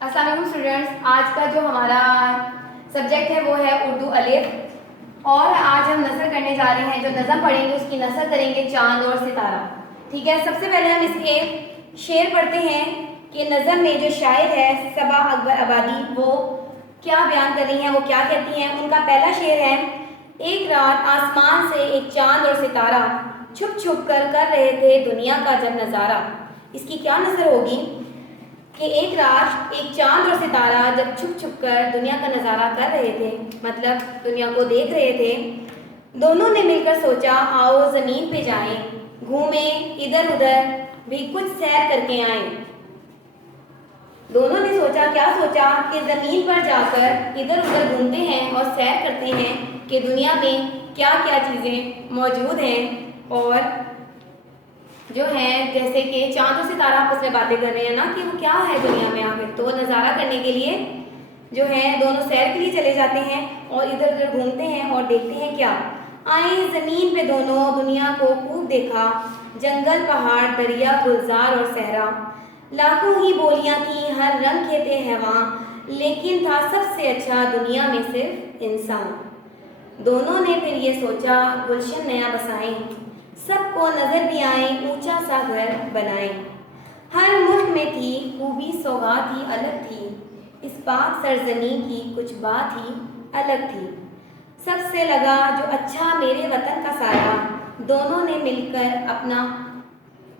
अस्सलाम वालेकुम स्टूडेंट्स। आज का जो हमारा सब्जेक्ट है वो है उर्दू अलिफ, और आज हम नसर करने जा रहे हैं। जो नज़म पढ़ेंगे उसकी नसर करेंगे चांद और सितारा। ठीक है, सबसे पहले हम इसके शेर पढ़ते हैं कि नज़म में जो शायर है सबा अकबर आबादी वो क्या बयान कर रही हैं, वो क्या कहती हैं। उनका पहला शेर है, एक रात आसमान से एक चांद और सितारा छुप छुप कर रहे थे दुनिया का जब नज़ारा। इसकी क्या नज़र होगी कि एक रात एक चांद और सितारा जब छुप छुप कर दुनिया का नज़ारा कर रहे थे, मतलब दुनिया को देख रहे थे। दोनों ने मिलकर सोचा आओ ज़मीन पे जाएं, घूमें इधर उधर भी कुछ सैर करके आएं। दोनों ने सोचा, क्या सोचा कि ज़मीन पर जाकर इधर उधर घूमते हैं और सैर करते हैं कि दुनिया में क्या क्या चीज़ें मौजूद हैं। और जो है जैसे कि चांद और सितारा आपस में बातें कर रहे हैं ना कि वो क्या है दुनिया में आगे, तो नज़ारा करने के लिए जो है दोनों सैर के लिए चले जाते हैं और इधर उधर घूमते हैं और देखते हैं क्या। आए ज़मीन पे दोनों दुनिया को खूब देखा, जंगल पहाड़ दरिया गुलजार और सहरा। लाखों ही बोलियां थी हर रंग के थे हैवां, लेकिन था सबसे अच्छा दुनिया में सिर्फ इंसान। दोनों ने फिर ये सोचा गुलशन नया बसाएं, सबको नजर भी आए ऊंचा सा घर बनाएं। हर मुल्क में थी खूबी सौगात ही अलग थी, इस पाक सरजमी की कुछ बात ही अलग थी। सबसे लगा जो अच्छा मेरे वतन का सारा, दोनों ने मिलकर अपना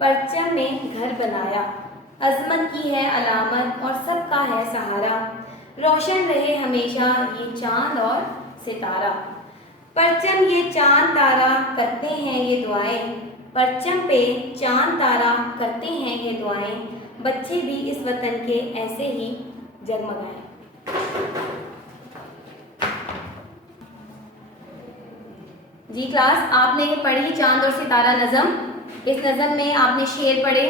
परचम में घर बनाया। अजमत की है अलामत और सबका है सहारा, रोशन रहे हमेशा ये चांद और सितारा। परचम ये चांद तारा करते हैं ये दुआएं, परचम पे चांद तारा करते हैं ये दुआएं, बच्चे भी इस वतन के ऐसे ही जगमगाएं। जी क्लास, आपने पढ़ी चांद और सितारा नज़म। इस नज़म में आपने शेर पढ़े,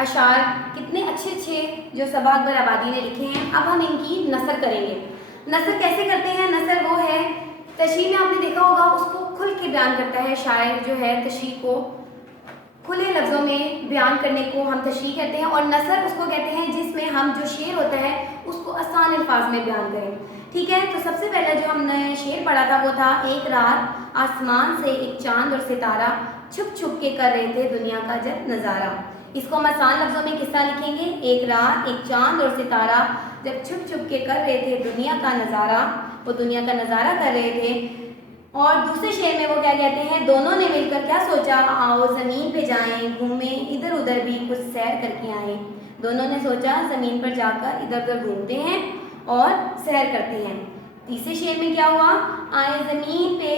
अशार, कितने अच्छे अच्छे जो सबा अकबर आबादी ने लिखे हैं। अब हम इनकी नसर करेंगे। नसर कैसे करते हैं? नसर वो है, तशरीह में आपने देखा होगा उसको खुल के बयान करता है शायर, जो है तशरीह को खुले लफ्ज़ों में बयान करने को हम तशरीह कहते हैं। और नसर उसको कहते हैं जिसमें हम जो शेर होता है उसको आसान अल्फाज में बयान करें। ठीक है, तो सबसे पहले जो हमने शेर पढ़ा था वो था, एक रात आसमान से एक चांद और सितारा छुप छुप के कर रहे थे दुनिया का जब नज़ारा। इसको हम आसान लफ्ज़ों में किस तरह लिखेंगे? एक रात एक चांद और सितारा जब छुप छुप के कर रहे थे दुनिया का नज़ारा, वो दुनिया का नज़ारा कर रहे थे। और दूसरे शेर में वो क्या कहते हैं, दोनों ने मिलकर क्या सोचा आओ ज़मीन पे जाएं, घूमें इधर उधर भी कुछ सैर करके आएं। दोनों ने सोचा ज़मीन पर जाकर इधर उधर घूमते हैं और सैर करते हैं। तीसरे शेर में क्या हुआ, आए ज़मीन पे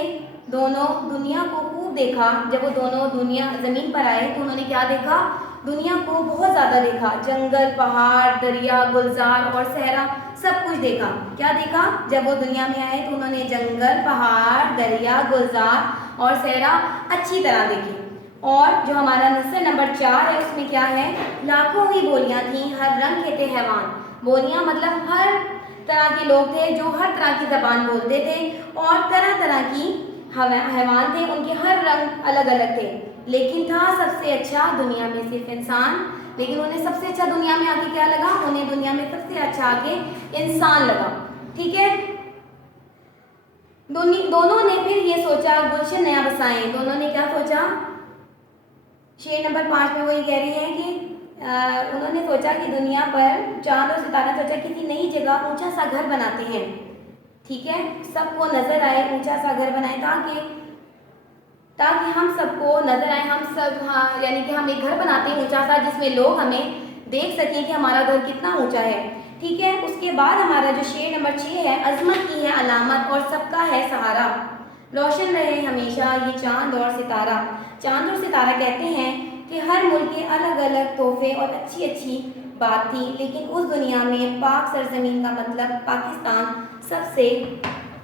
दोनों दुनिया को खूब देखा। जब वो दोनों दुनिया ज़मीन पर आए तो उन्होंने क्या देखा, दुनिया को बहुत ज़्यादा देखा, जंगल पहाड़ दरिया गुलजार और सहरा सब कुछ देखा। क्या देखा? जब वो दुनिया में आए तो उन्होंने जंगल पहाड़ दरिया गुलजार और सहरा अच्छी तरह देखी। और जो हमारा नसर नंबर 4 है उसमें क्या है, लाखों ही बोलियां थी हर रंग के थे हैवान। बोलियां मतलब हर तरह के लोग थे जो हर तरह की ज़बान बोलते थे, और तरह तरह की हैवान थे, उनके हर रंग अलग अलग थे। लेकिन था सबसे अच्छा दुनिया में सिर्फ इंसान। लेकिन उन्हें सबसे अच्छा दुनिया में आके क्या लगा, उन्हें दुनिया में सबसे अच्छा आके इंसान लगा। ठीक है, दोनों ने फिर ये सोचा गुलशन नया बसाएं। दोनों ने क्या सोचा, शेर नंबर 5 में वो ये कह रही हैं कि उन्होंने सोचा कि दुनिया पर चांद और सितारा सोचा किसी नई जगह ऊंचा सा घर बनाते हैं। ठीक है, सबको नजर आए ऊंचा सा घर बनाए ताकि हम सबको नजर आए, हम सब, हाँ यानी कि हम एक घर बनाते हैं ऊंचा सा जिसमें लोग हमें देख सकें कि हमारा घर कितना ऊंचा है। ठीक है, उसके बाद हमारा जो शेर नंबर 6 है, अजमत की है अलामत और सबका है सहारा, रोशन रहे हमेशा ये चांद और सितारा। चांद और सितारा कहते हैं कि हर मुल्क के अलग अलग तोहफे और अच्छी अच्छी बात थी, लेकिन उस दुनिया में पाक सरजमीन का मतलब पाकिस्तान सबसे,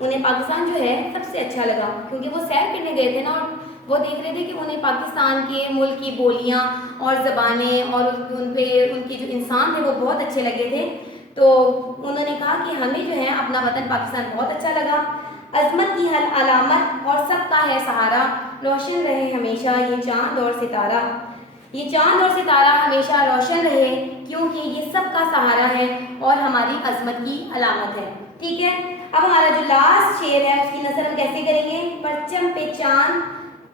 उन्हें पाकिस्तान जो है सबसे अच्छा लगा, क्योंकि वो सैर करने गए थे ना और वो देख रहे थे कि उन्हें पाकिस्तान के मुल्क की बोलियां और ज़बानें और उन पे उनके जो इंसान थे वो बहुत अच्छे लगे थे। तो उन्होंने कहा कि हमें जो है अपना वतन पाकिस्तान बहुत अच्छा लगा। अजमत की हर अलामत और सबका है सहारा, रोशन रहे हमेशा ये चांद और सितारा। ये चांद और सितारा हमेशा रोशन रहे, क्योंकि ये सबका सहारा है और हमारी अजमत की अलामत है। ठीक है, अब हमारा जो लास्ट शेर है उसकी नज़र हम कैसे करेंगे। परचम पे चांद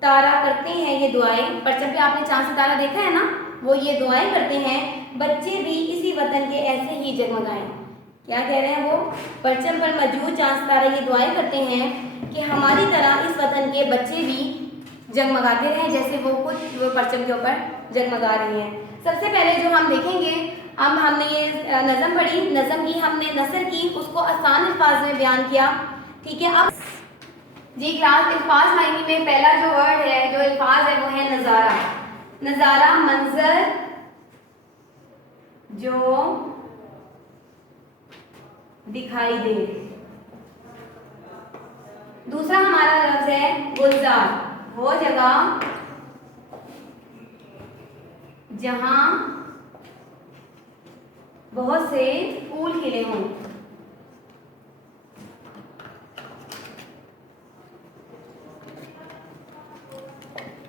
तारा करते हैं ये दुआएं, परचम पे आपने चांद सितारा देखा है ना, वो ये दुआएं करते हैं, बच्चे भी इसी वतन के ऐसे ही जगमगाएं। क्या कह रहे हैं वो, परचम पर मौजूद चांद सितारा ये दुआएं करते हैं कि हमारी तरह इस वतन के बच्चे भी जगमगाते रहें जैसे वो कुछ वो परचम के ऊपर जगमगा रही हैं। सबसे पहले जो हम देखेंगे, अब हमने ये नज़म पढ़ी, नज़म की हमने नसर की, उसको आसान अल्फाज में बयान किया। ठीक है, अब जी क्लास अल्फाज मायने में पहला जो वर्ड है, जो अल्फाज है वो है नज़ारा। नज़ारा मंजर जो दिखाई दे। दूसरा हमारा लफ्ज है गुलजार, वो जगह जहां बहुत से फूल खिले हों।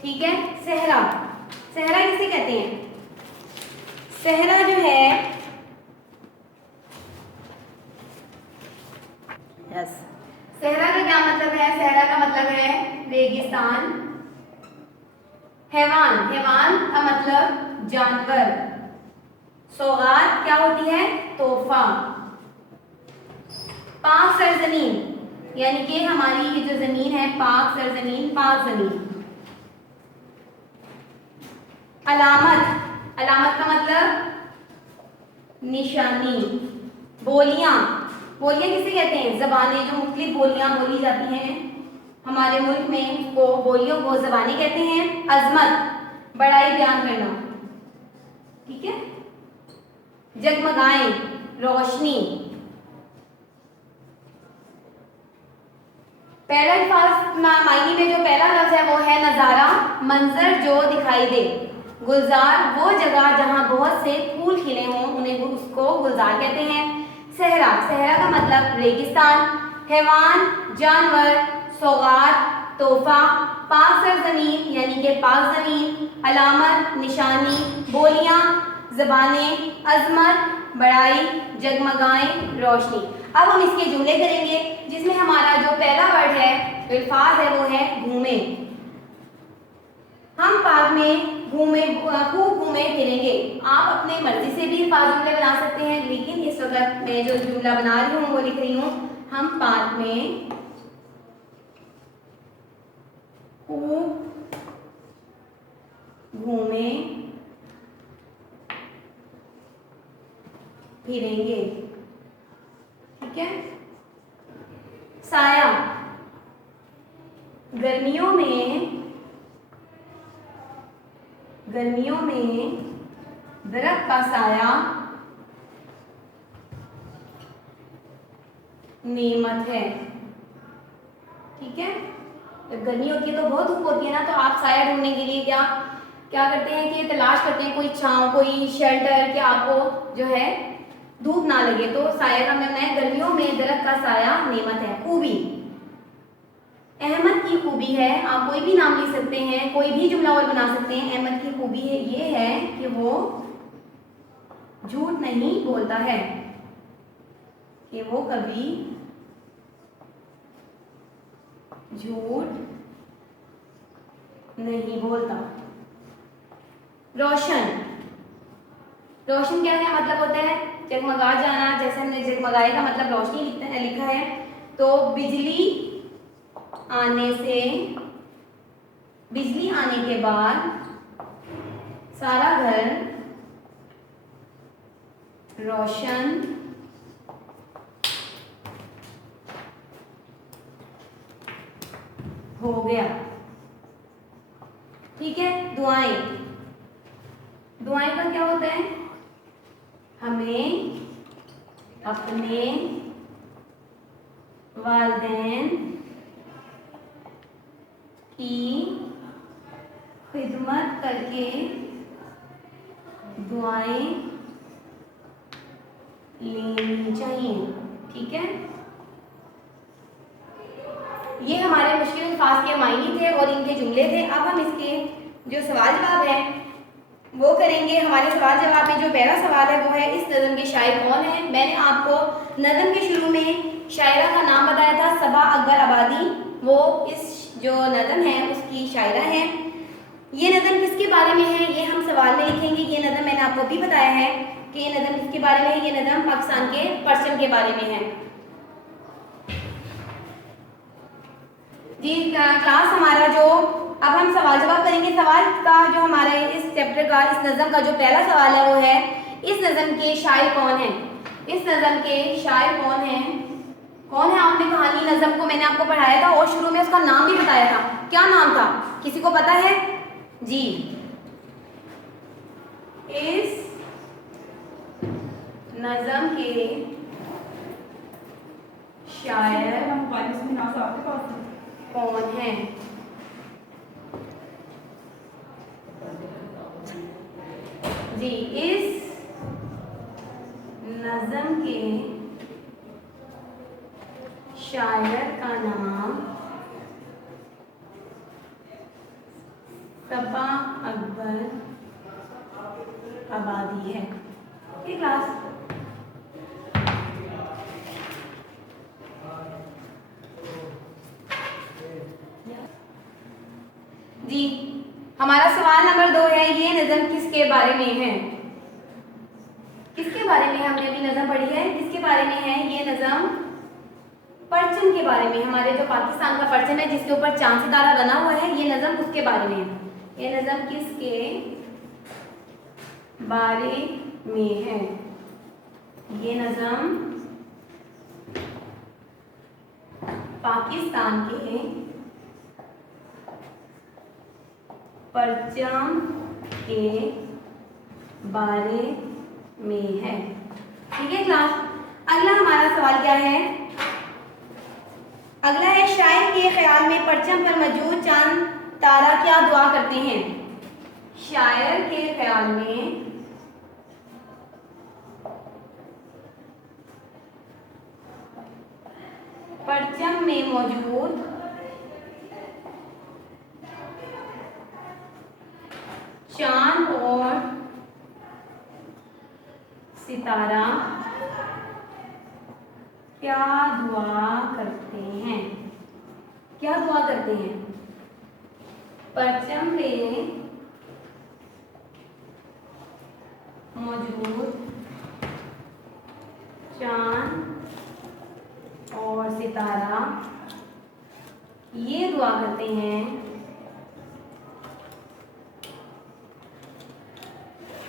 ठीक है, सहरा, सहरा किसे कहते हैं, सहरा जो है सहरा का क्या मतलब है, सहरा का मतलब है रेगिस्तान। हैवान, हैवान का मतलब जानवर। सौगात क्या होती है, तोहफा। पाक सरजमीन यानी कि हमारी ये जो जमीन है पाक सरजमीन, पाक जमीन। अलामत, अलामत का मतलब निशानी। बोलियां, बोलियां किसे कहते हैं, ज़बानें, जो मुख्तलिफ बोलियां बोली जाती हैं हमारे मुल्क में वो बोलियों को ज़बानें कहते हैं। अजमत, बड़ाई बयान करना। ठीक है, जगमगाएं, रोशनी। पहला अल्फाज मायने में जो पहला लफ्ज है वो है नज़ारा, मंजर जो दिखाई दे। गुलजार, वो जगह जहां बहुत से फूल खिले हों, उन्हें उसको गुलजार कहते हैं। सहरा, सहरा का मतलब रेगिस्तान। हैवान, जानवर। सौगात, तोहफा। पाक सरजमीन यानी कि पाक ज़मीन। अलामत, निशानी। बोलियां, ज़बानें। अजमत, बड़ाई। जगमगाएं, रोशनी। अब हम इसके जुमले करेंगे, जिसमें हमारा जो पहला वर्ड है, अल्फाज है, वो है घूमे। हम पार्क में घूमे, खूब घूमे फिरेंगे। आप अपने मर्जी से भी अल्फाज जुमले बना सकते हैं, लेकिन इस वक्त मैं जो जुमला बना रही हूँ वो लिख रही हूँ, हम पार्क में खूब घूमे फिरेंगे। ठीक है, साया, गर्मियों में दरख्त का साया नेमत है। ठीक है, जब गर्मी होती है तो बहुत धूप होती है ना, तो आप साया ढूंढने के लिए क्या क्या करते हैं कि तलाश करते हैं कोई छांव, कोई शेल्टर, कि आपको जो है धूप ना लगे। तो साया का मतलब है गर्मियों में दरख्त का साया नेमत है। खूबी, अहमद की खूबी है, आप कोई भी नाम लिख सकते हैं, कोई भी जुमला और बना सकते हैं। अहमद की खूबी है ये है कि वो झूठ नहीं बोलता है, कि वो कभी झूठ नहीं बोलता। रोशन, रोशन क्या है मतलब होता है जगमगा जाना, जैसे हमने जगमगाए का मतलब रोशनी लिखा है। तो बिजली आने के बाद सारा घर रोशन हो गया। ठीक है, दुआएं, दुआएं का क्या होता है, हमें अपने वालिदैन की खिदमत करके दुआएं लेनी चाहिए। ठीक है, ये हमारे मुश्किल अल्फाज के मायने थे और इनके जुमले थे। अब हम इसके जो सवाल जवाब है वो करेंगे। हमारे सवाल जवाब में जो पहला सवाल है वो है, इस नज़म के शायर कौन है। मैंने आपको नज़म के शुरू में शायरा का नाम बताया था, सबा अकबर आबादी। वो इस जो नज़म है उसकी शायरा है। ये नज़म किसके बारे में है ये हम सवाल में लिखेंगे। ये नज़म मैंने आपको भी बताया है कि ये नज़म किसके बारे में है। ये नज़म पाकिस्तान के परचम के बारे में है। जी क्लास हमारा जो अब हम सवाल जवाब करेंगे। सवाल का जो हमारे इस चैप्टर का, इस नज़म का जो पहला सवाल है वो है, इस नज़म के शायर कौन है। इस नज़म के शायर कौन है। कौन है। आपने कहानी नज़म को मैंने आपको पढ़ाया था और शुरू में उसका नाम भी बताया था। क्या नाम था, किसी को पता है जी। इस नज़म के शायर कौन है। जी, इस नज़म के शायर का नाम सबा अकबर आबादी है। ठीक क्लास। जी हमारा सवाल नंबर 2 है, ये नज़म किसके बारे में है। किसके बारे में हमने अभी नज़म पढ़ी है, किसके बारे में है ये नज़म। परचम के बारे में। हमारे जो पाकिस्तान का परचम है जिसके ऊपर चांद सितारा बना हुआ है, ये नज़म उसके बारे में है। ये नज़म किसके बारे में है। ये नज़म पाकिस्तान के परचम के बारे में है। ठीक है क्लास। अगला हमारा सवाल क्या है। अगला है, शायर के ख्याल में परचम पर मौजूद चांद तारा क्या दुआ करते हैं। शायर के ख्याल में परचम में मौजूद चांद और सितारा क्या दुआ करते हैं। क्या दुआ करते हैं। परचम में मौजूद चांद और सितारा ये दुआ करते हैं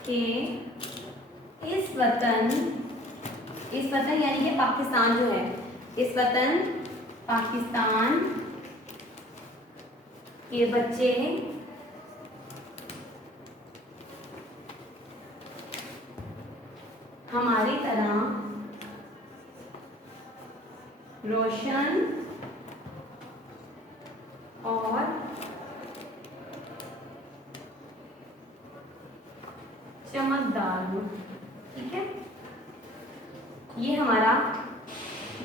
कि इस वतन यानी कि पाकिस्तान जो है, इस वतन पाकिस्तान के बच्चे हमारी तरह रोशन और चमकदार हो। ठीक है। ये हमारा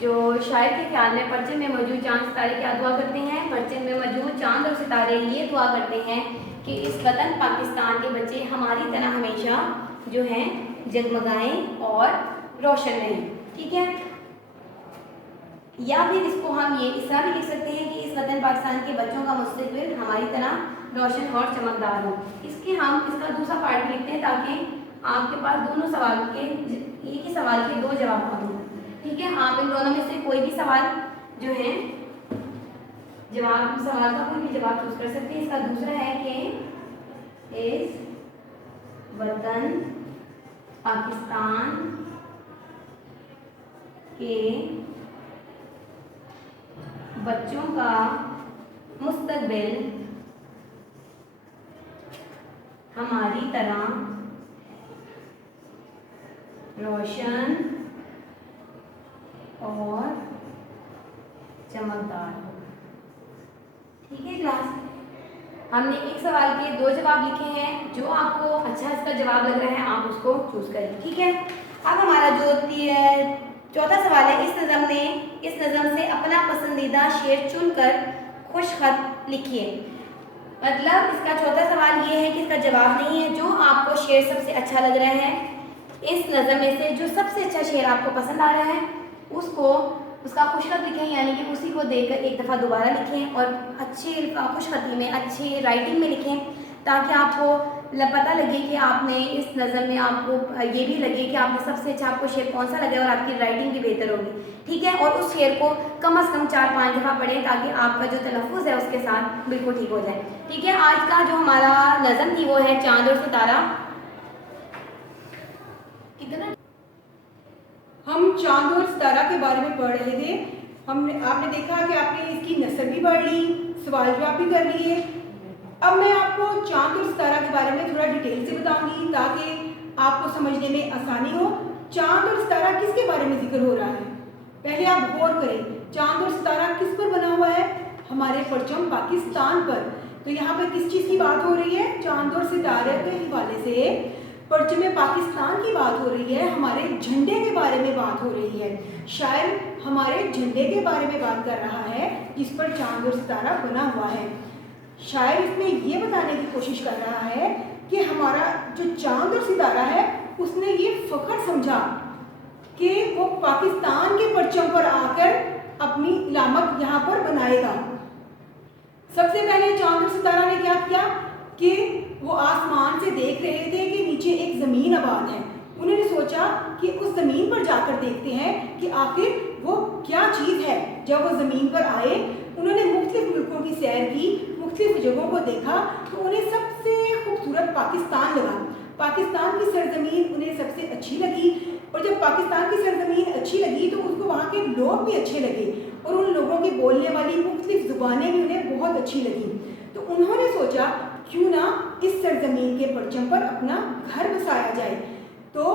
जो शायर के ख्याल में परचम में मौजूद चांद सितारे क्या दुआ करते हैं। परचम में मौजूद चांद और सितारे ये दुआ करते हैं कि इस वतन पाकिस्तान के बच्चे हमारी तरह हमेशा जो हैं जगमगाएं और रोशन रहें। ठीक है। या फिर इसको हम ये इस तरह भी लिख सकते हैं कि इस वतन पाकिस्तान के बच्चों का मुस्तकबिल हमारी तरह रोशन और चमकदार हो। इसके हम इसका दूसरा पार्ट लिखते हैं ताकि आपके पास दोनों सवाल के एक ही सवाल के दो जवाब हों। ठीक है। आप इन दोनों में से कोई भी सवाल जो है सवाल का कोई भी जवाब चूज कर सकते हैं। इसका दूसरा है कि इस वतन पाकिस्तान के बच्चों का मुस्तकबिल हमारी तरह रोशन और चमकदार हो। ठीक है क्लास। हमने एक सवाल के दो जवाब लिखे हैं। जो आपको अच्छा इसका जवाब लग रहा है आप उसको चूज करें। ठीक है। अब हमारा जो चौथा सवाल है, इस नज़म से अपना पसंदीदा शेर चुनकर खुश खत लिखिए। मतलब इसका चौथा सवाल ये है कि इसका जवाब नहीं है। जो आपको शेर सबसे अच्छा लग रहा है, इस नज़म में से जो सबसे अच्छा शेर आपको पसंद आ रहा है, उसको उसका खुशखत लिखें, यानी कि उसी को देखकर एक दफ़ा दोबारा लिखें और अच्छे खुशखती में, अच्छी राइटिंग में लिखें, ताकि आपको पता लगे कि आपने इस नज़म में, आपको ये भी लगे कि आपने सबसे अच्छा आपको शेर कौन सा लगा और आपकी राइटिंग भी बेहतर होगी। ठीक है, और उस शेर को कम से कम 4-5 दफ़ा पढ़ें, ताकि आपका जो तलफ़्फ़ुज़ है उसके साथ बिल्कुल ठीक हो जाए। ठीक है, आज का जो हमारा नज़म थी वो है चाँद और सितारा। कितना हम चांद और सितारा के बारे में पढ़ रहे थे। आपने देखा कि आपने इसकी नस्ल भी पढ़ ली, सवाल जवाब भी कर लिए। अब मैं आपको चांद और सितारा के बारे में थोड़ा डिटेल से बताऊंगी, ताकि आपको समझने में आसानी हो। चांद और सितारा किसके बारे में जिक्र हो रहा है, पहले आप गौर करें। चांद और सितारा किस पर बना हुआ है? हमारे परचम पाकिस्तान पर। तो यहाँ पर किस चीज़ की बात हो रही है? चांद और सितारे के हवाले से परचम पाकिस्तान की बात हो रही है, हमारे झंडे के बारे में बात हो रही है। शायर हमारे झंडे के बारे में बात कर रहा है, जिस पर चांद और सितारा बना हुआ है। शायर इसमें ये बताने की कोशिश कर रहा है कि हमारा जो चांद और सितारा है, उसने ये फख्र समझा कि वो पाकिस्तान के परचम पर आकर अपनी इलामत यहाँ पर बनाएगा। सबसे पहले चांद और सितारा ने क्या किया कि वो आसमान से देख रहे थे कि नीचे एक ज़मीन आबाद है। उन्होंने सोचा कि उस ज़मीन पर जाकर देखते हैं कि आखिर वो क्या चीज़ है। जब वो ज़मीन पर आए, उन्होंने मुख्तलिफ मुल्कों की सैर की, मुख्तलिफ जगहों को देखा, तो उन्हें सबसे खूबसूरत पाकिस्तान लगा। पाकिस्तान की सरजमीन उन्हें सबसे अच्छी लगी, और जब पाकिस्तान की सरजमीन अच्छी लगी तो उसको वहाँ के लोग भी अच्छे लगे, और उन लोगों की बोलने वाली मुख्तलिफ ज़ुबानें भी उन्हें बहुत अच्छी लगी। तो उन्होंने सोचा क्यों ना इस सरजमीन के परचम पर अपना घर बसाया जाए। तो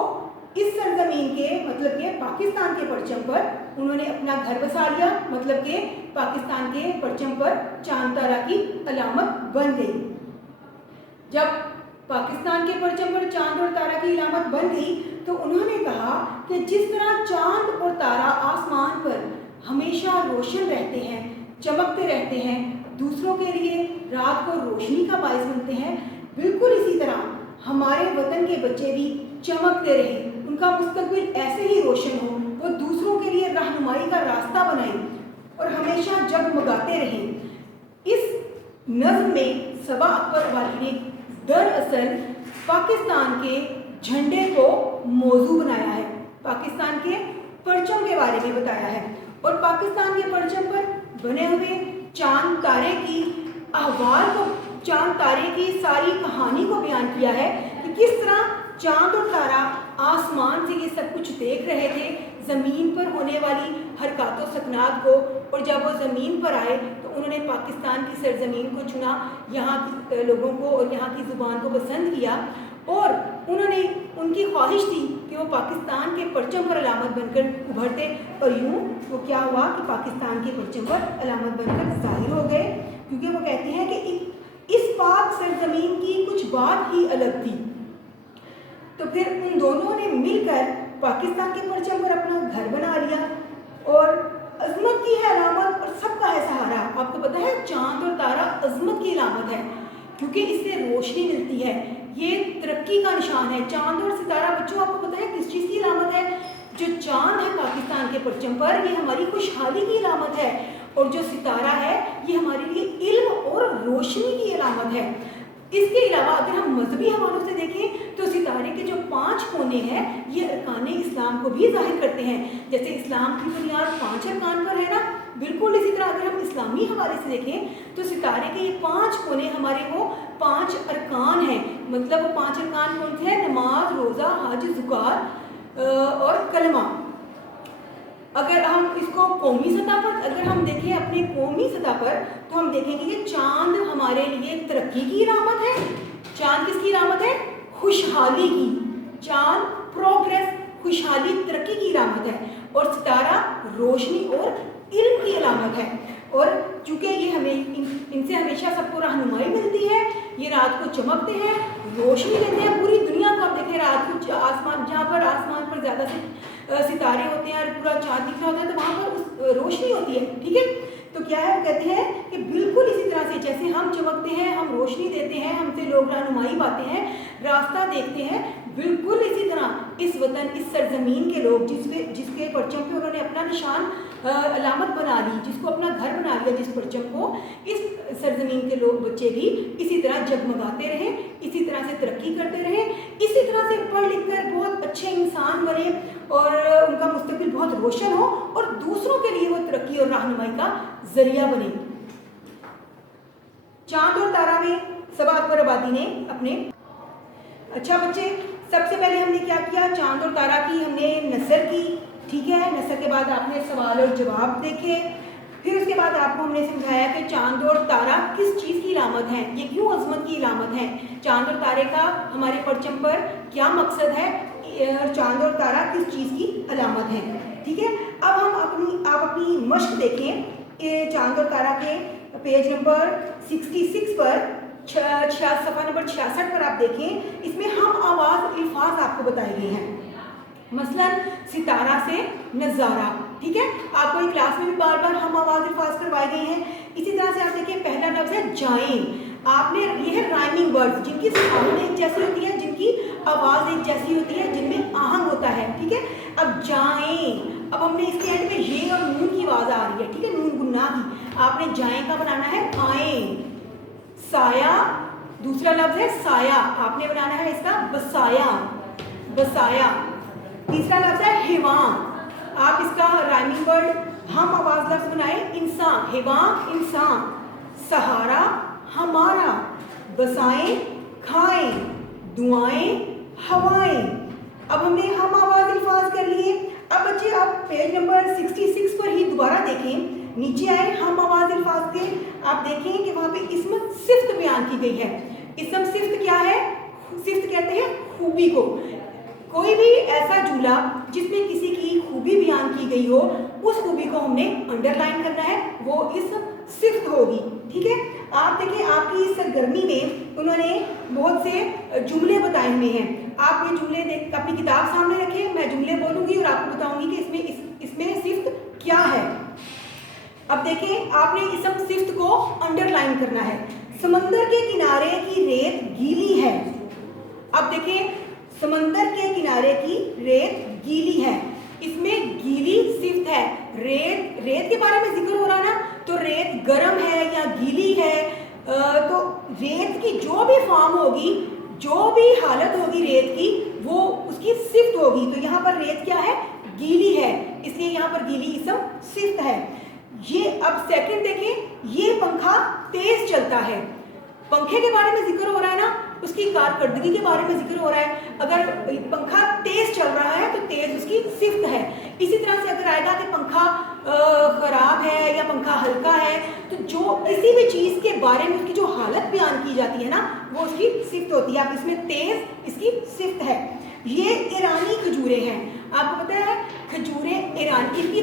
इस सरजमीन के मतलब के पाकिस्तान के परचम पर उन्होंने अपना घर बसा लिया, मतलब के पाकिस्तान के परचम पर चांद तारा की अलामत बन गई। जब पाकिस्तान के परचम पर चांद और तारा की अलामत बन गई, तो उन्होंने कहा कि जिस तरह चांद और तारा आसमान पर हमेशा रोशन रहते हैं, चमकते रहते हैं, दूसरों के लिए रात को रोशनी का बायस बनते हैं, बिल्कुल इसी तरह हमारे वतन के बच्चे भी चमकते रहें, उनका मुस्तकबिल ऐसे ही रोशन हो, वो दूसरों के लिए रहनुमाई का रास्ता बनाएं और हमेशा जगमगाते रहें। इस नज़्म में सबा अकबर वाली ने दरअसल पाकिस्तान के झंडे को मौजू बनाया है, पाकिस्तान के परचम के बारे में बताया है, और पाकिस्तान के परचम पर बने हुए चांद तारे की अहवाल को, चांद तारे की सारी कहानी को बयान किया है कि किस तरह चांद और तारा आसमान से ये सब कुछ देख रहे थे, ज़मीन पर होने वाली हरकत व सकनात को, और जब वो ज़मीन पर आए तो उन्होंने पाकिस्तान की सरजमीन को चुना, यहाँ के लोगों को और यहाँ की ज़ुबान को पसंद किया, और उन्होंने उनकी ख्वाहिश थी कि वो पाकिस्तान के परचम पर अलामत बनकर उभरते, और यूँ वो क्या हुआ कि पाकिस्तान के परचम पर अलामत बनकर ज़ाहिर हो गए। क्योंकि वो कहते हैं कि इस पाक सरजमीन की कुछ बात ही अलग थी। तो फिर उन दोनों ने मिलकर पाकिस्तान के परचम पर अपना घर बना लिया, और अजमत की है अलामत और सबका है सहारा। आपको पता है चांद और तारा अजमत की अलामत है, क्योंकि इससे रोशनी मिलती है, ये तरक्की का निशान है। चांद और सितारा बच्चों आपको पता है किस चीज़ की अलामत है? जो चांद है पाकिस्तान के परचम पर, ये हमारी खुशहाली की अलामत है, और जो सितारा है ये हमारे लिए इल्म और रोशनी की अलामत है। इसके अलावा अगर हम मजहबी हवालों से देखें तो सितारे के जो 5 कोने हैं ये अरकाने इस्लाम को भी जाहिर करते हैं। जैसे इस्लाम की बुनियाद 5 अरकान पर है ना, बिल्कुल इसी तरह अगर हम इस्लामी हवाले से देखें तो सितारे के ये 5 कोने हमारे वो 5 अरकान हैं। मतलब वो 5 अरकान कौन से हैं? नमाज, रोज़ा, हज, ज़कात और कलमा। अगर हम इसको कौमी सतह पर अगर हम देखें, अपने कौमी सतह पर, तो हम देखेंगे कि चांद हमारे लिए तरक्की की अलामत है। चांद किसकी अलामत है? खुशहाली की। चांद प्रोग्रेस, खुशहाली, तरक्की की अलामत है, और सितारा रोशनी और इल्म की अलामत है। और चूँकि ये हमें इनसे हमेशा सबको रहनुमाई मिलती है, ये रात को चमकते हैं, रोशनी देते हैं पूरी दुनिया को। आप देखें रात को आसमान, जहाँ पर आसमान पर ज़्यादा से सितारे होते हैं और पूरा चाँद दिख रहा होता है, तो वहाँ पर रोशनी होती है। ठीक है, तो क्या है, वो कहते हैं कि बिल्कुल इसी तरह से जैसे हम चमकते हैं, हम रोशनी देते हैं, हमसे लोग रहनुमाई पाते हैं, रास्ता देखते हैं, बिल्कुल इसी तरह इस वतन, इस सरजमीन के लोग जिसके परचम पे उन्होंने अपना निशान अलामत बना ली, जिसको अपना घर बना लिया, जिस परचम को, इस सरजमीन के लोग बच्चे भी इसी तरह जगमगाते रहें, इसी तरह से तरक्की करते रहें, इसी तरह से पढ़ लिख कर बहुत अच्छे इंसान बने और उनका मुस्तकबिल बहुत रोशन हो और दूसरों के लिए वो तरक्की और रहनुमाई का जरिया बने। चांद और तारा में सबा अकबर आबादी ने अपने, अच्छा बच्चे, सबसे पहले हमने क्या किया, चांद और तारा की हमने नसर की, ठीक है। नसर के बाद आपने सवाल और जवाब देखे, फिर उसके बाद आपको हमने समझाया कि चांद और तारा किस चीज़ की इलामत है, ये क्यों अजमत की इलामत है, चांद और तारे का हमारे परचम पर क्या मकसद है, और चांद और तारा किस चीज़ की अलामत है, ठीक है। अब हम आप अपनी मश्क देखें, चांद और तारा के पेज नंबर 66 पर, सफ़ा नंबर 66 पर आप देखें, इसमें हम आवाज़ अल्फाज आपको बताए गए हैं। मसलन सितारा से नज़ारा, ठीक है, आपको एक क्लास में भी बार बार हम आवाज़ अल्फाज करवाए गए हैं। इसी तरह से आप देखिए, पहला लफ्ज़ है जाएं, आपने ये है राइमिंग वर्ड्स, जिनकी साउंड एक जैसी होती है, जिनकी आवाज़ एक जैसी होती है, जिनमें आहंग होता है, ठीक है। अब जाएं, अब हमने इसके एंड में ये और नून की आवाज़ आ रही है, ठीक है, नून गुन्ना की, आपने जाएं का बनाना है आए। साया, दूसरा लफ्ज़ है साया, आपने बनाना है इसका बसाया, बसाया। तीसरा लफ्ज़ है हिवा, आप इसका राइमिंग वर्ड हम आवाज़ लफ्ज़ बनाए इंसान, हिवा इंसान। सहारा हमारा, बसाएं खाएं, दुआएं हवाएं। अब हमने हम आवाज़ अल्फाज कर लिए। अब बच्चे आप पेज नंबर 66 पर ही दोबारा देखें, नीचे आए हम आवाज़ अल्फाज के, आप देखें कि वहाँ पे इसम सिफ्त बयान की गई है। इसम सिफ्त क्या है, सिफ्त कहते हैं खूबी को, कोई भी ऐसा जुमला जिसमें किसी की खूबी बयान की गई हो, उस खूबी को हमने अंडरलाइन करना है, वो इसम सिफ्त होगी, ठीक है। आप देखिए, आपकी इस सरगर्मी में उन्होंने बहुत से जुमले बताए हुए हैं, आप ये जुमले देख अपनी किताब सामने रखें, मैं जुमले बोलूँगी और आपको बताऊँगी कि इसमें सिफ्त क्या है। अब देखें, आपने इसम सिफ्त को अंडरलाइन करना है। समंदर के किनारे की रेत गीली है, अब देखें, समंदर के किनारे की रेत गीली है, इसमें गीली सिफ्त है। रेत, रेत के बारे में जिक्र हो रहा ना, तो रेत गर्म है या गीली है, तो रेत की जो भी फॉर्म होगी, जो भी हालत होगी रेत की, वो उसकी सिफ्त होगी। तो यहाँ पर रेत क्या है, गीली है, इसलिए यहाँ पर गीली इसम सिफ्त है। ये अब सेकंड देखें, ये पंखा तेज चलता है, पंखे के बारे में जिक्र हो रहा है ना, उसकी कारकर्दगी के बारे में जिक्र हो रहा है। अगर पंखा तेज चल रहा है तो तेज उसकी सिफ्त है। इसी तरह से अगर आएगा कि पंखा ख़राब है या पंखा हल्का है, तो जो किसी भी चीज़ के बारे में उसकी जो हालत बयान की जाती है ना, वो उसकी सिफ्त होती है। आप इसमें तेज इसकी सिफ्त है। ये ईरानी खजूरें हैं, आपको पता है खजूरें ईरानी की,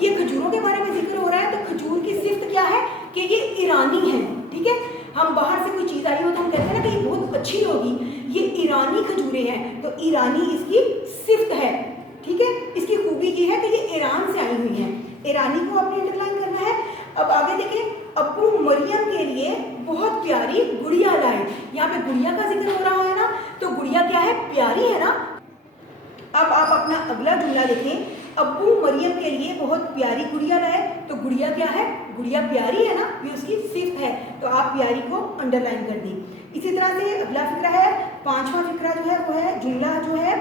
ये खजूरों के बारे में जिक्र हो रहा है, तो खजूर की सिफ्त क्या है कि ये ईरानी है, ठीक है। हम बाहर से कोई चीज़ आई हो तो हम कहते हैं ना कि ये बहुत अच्छी होगी, ये ईरानी खजूरें हैं, तो ईरानी इसकी सिफ्त है, ठीक है। इसकी खूबी ये है कि ये ईरान से आई हुई है, ईरानी को आपने अंडरलाइन करना है। अब आगे देखें, अब्बू मरियम के लिए बहुत प्यारी गुड़िया लाए, यहाँ पे गुड़िया का जिक्र हो रहा है ना, तो गुड़िया क्या है, प्यारी है ना। अब आप अपना अगला जुमला देखें, अब्बू मरियम के लिए बहुत प्यारी गुड़िया लाए, तो गुड़िया क्या है, गुड़िया प्यारी है ना, ये उसकी सिफ्त है, तो आप प्यारी को अंडरलाइन कर दी। इसी तरह से अगला फिक्रा है, पांचवा फिक्रा जो है वो है जुमला जो है,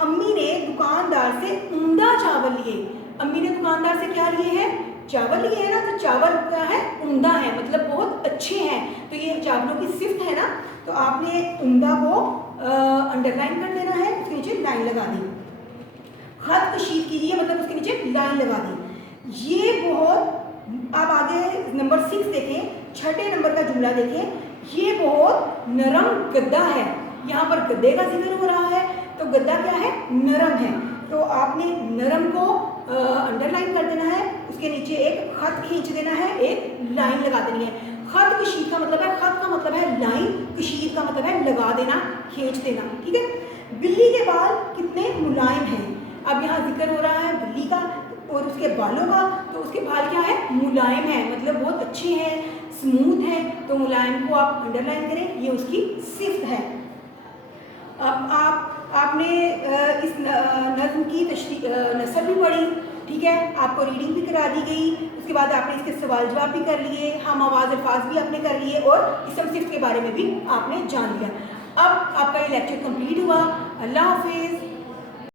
अम्मी ने दुकानदार से उम्दा चावल लिए। अम्मी ने दुकानदार से क्या लिए हैं, चावल लिए हैं ना, तो चावल क्या है, उम्दा है, मतलब बहुत अच्छे हैं, तो ये चावलों की सिफ्त है ना, तो आपने उम्दा को अंडरलाइन कर देना है, उसके नीचे लाइन लगा दी। खत कशीद कीजिए, मतलब उसके नीचे लाइन लगा दी। ये बहुत, आप आगे नंबर 6 देखें, छठे नंबर का जुमला देखें, ये बहुत नरम गद्दा है, यहाँ पर गद्दे का जिक्र हो रहा है, तो गद्दा क्या है, नरम है, तो आपने नरम को अंडरलाइन कर देना है, उसके नीचे एक खत खींच देना है, एक लाइन लगा देनी है। खत कशीद का मतलब है, खत का मतलब है लाइन, कशीद का मतलब है लगा देना, खींच देना, ठीक है। बिल्ली के बाल कितने मुलायम हैं, अब यहाँ जिक्र हो रहा है बिल्ली का, और उसके बालों का, तो उसके बाल क्या है, मुलायम है, मतलब बहुत अच्छे हैं, स्मूथ है, तो मुलायम को आप अंडरलाइन करें, ये उसकी सिफ्त है। अब आपने इस नज़्म की नसब भी पढ़ी, ठीक है, आपको रीडिंग भी करा दी गई, उसके बाद आपने इसके सवाल जवाब भी कर लिए, हम आवाज़ अल्फाज भी आपने कर लिए और इसम सिफ्त के बारे में भी आपने जान लिया। अब आपका ये लेक्चर कंप्लीट हुआ। अल्लाह हाफिज़।